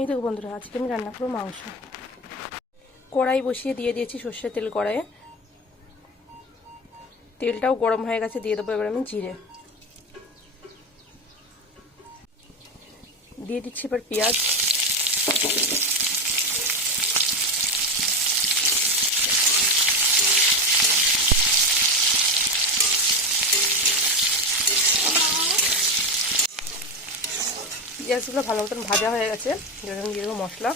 এই দেখো বন্ধুরা, আজকে আমি রান্না করবো মাংস। কড়াই বসিয়ে দিয়ে দিয়েছি সর্ষের তেল কড়াইয়ে। তেলটাও গরম হয়ে গেছে, দিয়ে দেবো এবার আমি জিরে। দিয়ে দিচ্ছি এবার পেঁয়াজ। পেঁয়াজগুলো ভালো মতন ভাজা হয়ে গেছে। এবার আমি দিয়ে দেবো মশলা।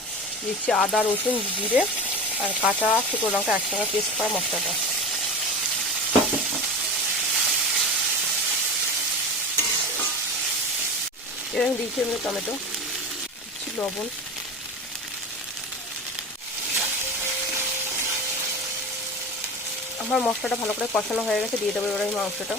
দিচ্ছি আদা, রসুন, জিরে আর কাঁচা শুকনো লঙ্কা একসঙ্গে পেস্ট করা মশলাটা। এবার আমি দিচ্ছি টমেটো, দিচ্ছি লবণ। আমার মশলাটা ভালো করে কষানো হয়ে গেছে, দিয়ে দেবো এবার আমি মাংসটা।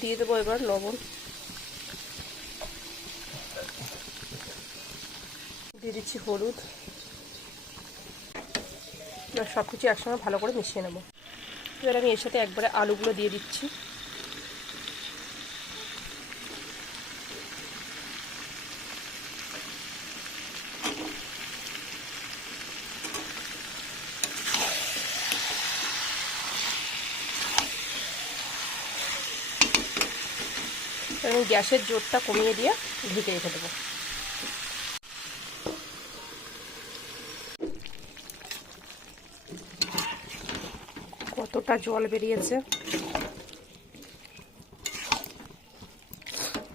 দিয়ে দেবো এবার লবণ, দিয়ে দিচ্ছি হলুদ। এবার সব কিছু একসঙ্গে ভালো করে মিশিয়ে নেব। এবার আমি এর সাথে একবারে আলুগুলো দিয়ে দিচ্ছি। আমি গ্যাসের জোরটা কমিয়ে দিয়ে ঢেকে রেখে দেবো। কতটা জল বেরিয়েছে।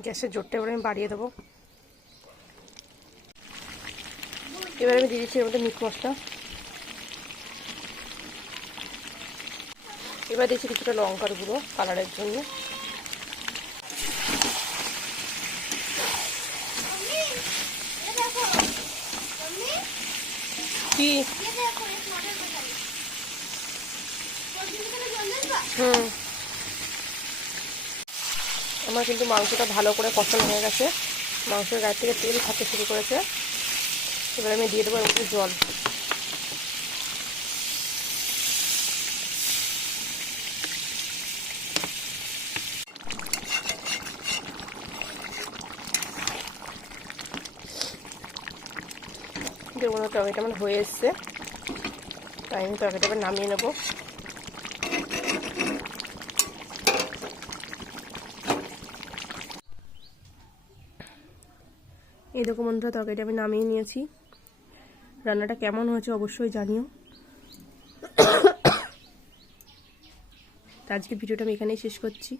গ্যাসের জোরটা এবার আমি বাড়িয়ে দেবো। এবার আমি দিয়ে দিচ্ছি এর মধ্যে মিট মশলা। এবার দিচ্ছি কিছুটা লঙ্কার গুঁড়ো কালারের জন্য। কি আমার কিন্তু মাংসটা ভালো করে কষানো হয়ে গেছে। মাংসের গায়ে থেকে তেল খাতে শুরু করেছে। এবার আমি দিয়ে দেবো এর মধ্যে জল। দেখুন টমেটো আমার হয়ে এসছে, তাই আমি তরকারিটা এবার নামিয়ে নেবো। এই দেখো বন্ধুরা, তরকারিটা আমি নামিয়ে নিয়েছি। রান্নাটা কেমন হয়েছে অবশ্যই জানিও। আজকের ভিডিওটা আমি এখানেই শেষ করছি।